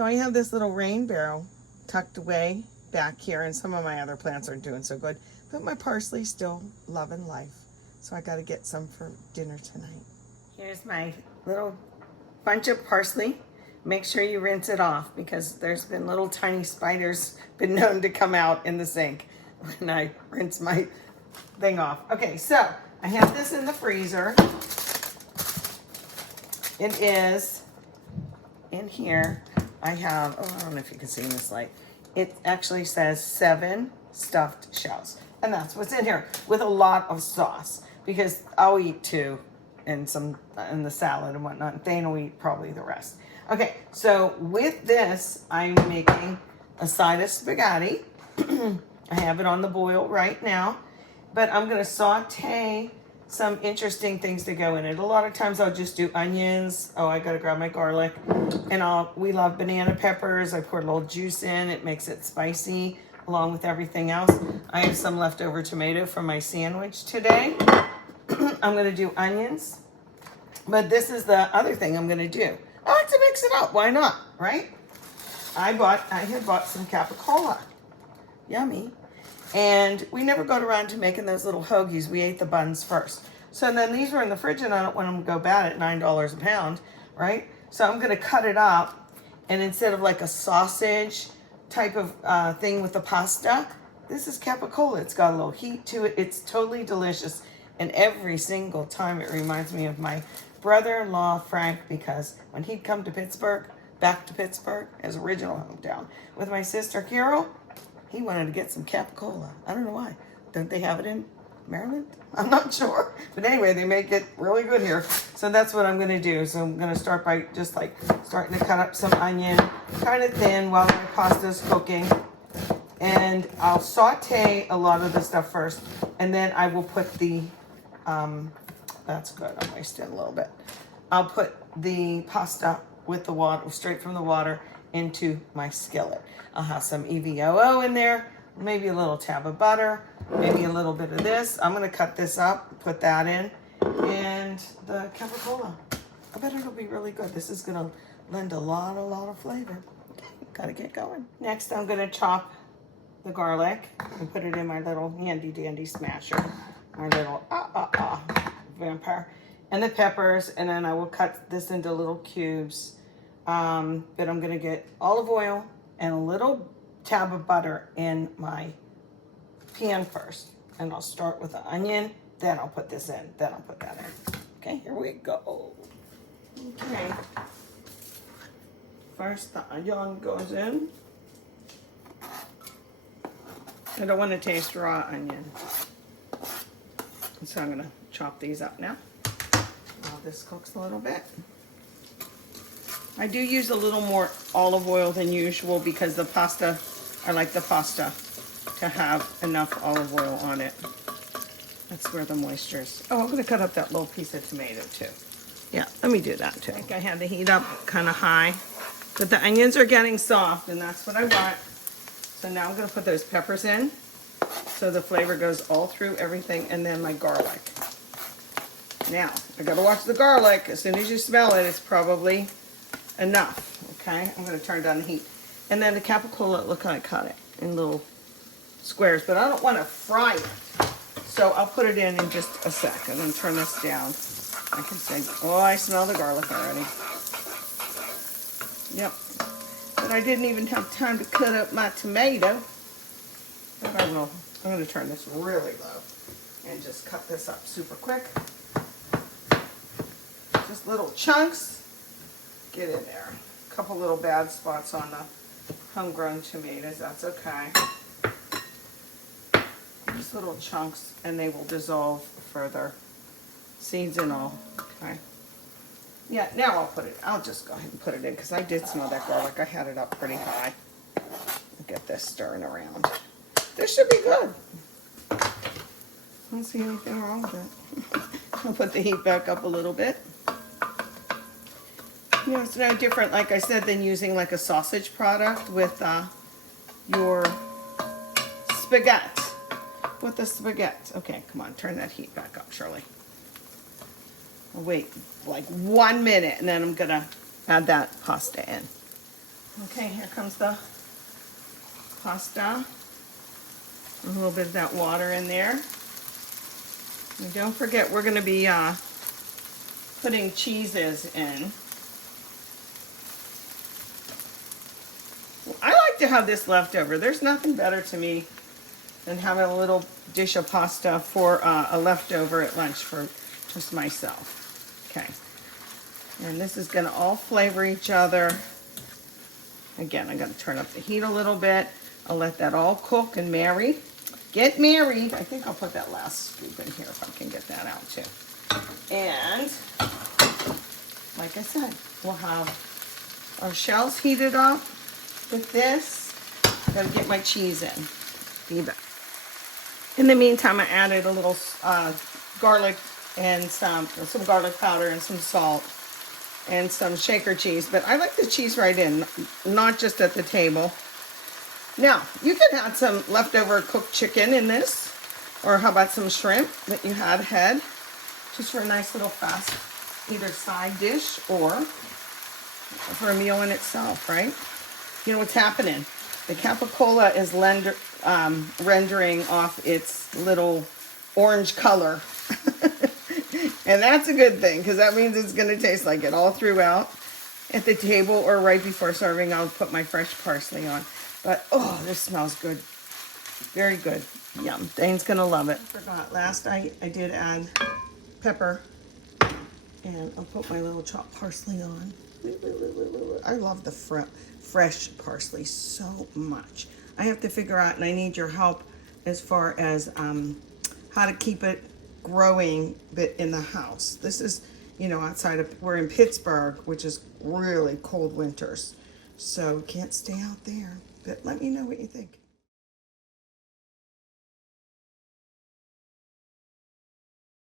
So I have this little rain barrel tucked away back here, and some of my other plants aren't doing so good, but my parsley's still loving life. So I got to get some for dinner tonight. Here's my little bunch of parsley. Make sure you rinse it off because there's been little tiny spiders been known to come out in the sink when I rinse my thing off. Okay, so I have this in the freezer. It is in here. I have, oh, I don't know if you can see in this light. It actually says 7 stuffed shells. And that's what's in here with a lot of sauce because I'll eat 2 and some in the salad and whatnot. Thane will eat probably the rest. Okay, so with this, I'm making a side of spaghetti. I have it on the boil right now, but I'm gonna saute some interesting things to go in it. A lot of times I'll just do onions. Oh, I gotta grab my garlic. And we love banana peppers. I pour a little juice in, it makes it spicy along with everything else. I have some leftover tomato from my sandwich today. I'm gonna do onions, but this is the other thing I'm gonna do. I like to mix it up, why not, right? I had bought some capicola, yummy. And we never got around to making those little hoagies. We ate the buns first. So then these were in the fridge and I don't want them to go bad at $9 a pound, right? So I'm gonna cut it up, and instead of like a sausage type of thing with the pasta, this is capicola. It's got a little heat to it. It's totally delicious. And every single time it reminds me of my brother-in-law, Frank, because when he'd come to Pittsburgh, back to Pittsburgh, his original hometown, with my sister Carol, he wanted to get some capicola. I don't know why. Don't they have it in Maryland? I'm not sure. But anyway, they make it really good here. So that's what I'm going to do. So I'm going to start by just like starting to cut up some onion, kind of thin while my pasta's cooking. And I'll saute a lot of the stuff first. And then I will put the, that's good. I'm wasting a little bit. I'll put the pasta with the water, straight from the water, into my skillet. I'll have some EVOO in there, maybe a little tab of butter, maybe a little bit of this. I'm gonna cut this up, put that in, and the capicola. I bet it'll be really good. This is gonna lend a lot of flavor. Gotta get going. Next, I'm gonna chop the garlic and put it in my little handy dandy smasher, my little vampire, and the peppers, and then I will cut this into little cubes. But I'm gonna get olive oil and a little tab of butter in my pan first. And I'll start with the onion, then I'll put this in, then I'll put that in. Okay, here we go. Okay. First the onion goes in. I don't want to taste raw onion. So I'm gonna chop these up now. While this cooks a little bit. I do use a little more olive oil than usual because the pasta, I like the pasta to have enough olive oil on it. That's where the moisture is. Oh, I'm going to cut up that little piece of tomato too. Yeah, let me do that too. I think I had the heat up kind of high, but the onions are getting soft and that's what I want. So now I'm going to put those peppers in so the flavor goes all through everything, and then my garlic. Now, I got to watch the garlic. As soon as you smell it, it's probably enough. Okay, I'm going to turn down the heat. And then the capicola, look how I cut it in little squares, but I don't want to fry it. So I'll put it in just a sec. I'm going to turn this down. I can say, oh, I smell the garlic already. Yep. But I didn't even have time to cut up my tomato. But I don't know. I'm going to turn this really low and just cut this up super quick. Just little chunks. Get in there. A couple little bad spots on the homegrown tomatoes. That's okay. Just little chunks, and they will dissolve further. Seeds and all. Okay. Yeah, now I'll just go ahead and put it in because I did smell that garlic. I had it up pretty high. I'll get this stirring around. This should be good. I don't see anything wrong with it. I'll put the heat back up a little bit. You know, it's no different, like I said, than using like a sausage product with your spaghetti. With the spaghetti. Okay, come on, turn that heat back up, Shirley. I'll wait like 1 minute, and then I'm gonna add that pasta in. Okay, here comes the pasta. A little bit of that water in there. And don't forget, we're going to be putting cheeses in. I like to have this leftover. There's nothing better to me than having a little dish of pasta for a leftover at lunch for just myself. Okay. And this is going to all flavor each other. Again, I'm going to turn up the heat a little bit. I'll let that all cook and marry. Get married. I think I'll put that last scoop in here if I can get that out too. And like I said, we'll have our shells heated up with this. I gotta get my cheese in. Be back. In the meantime, I added a little garlic and some garlic powder and some salt and some shaker cheese. But I like the cheese right in, not just at the table. Now, you can add some leftover cooked chicken in this, or how about some shrimp that you had ahead, just for a nice little fast, either side dish or for a meal in itself, right? You know what's happening? The capicola is rendering off its little orange color. And that's a good thing, because that means it's going to taste like it all throughout. At the table or right before serving, I'll put my fresh parsley on. But, oh, this smells good. Very good. Yum. Dane's going to love it. I forgot. Last, I did add pepper. And I'll put my little chopped parsley on. I love the fresh parsley so much. I have to figure out, and I need your help as far as how to keep it growing bit in the house. This is, you know, we're in Pittsburgh, which is really cold winters. So can't stay out there. But let me know what you think.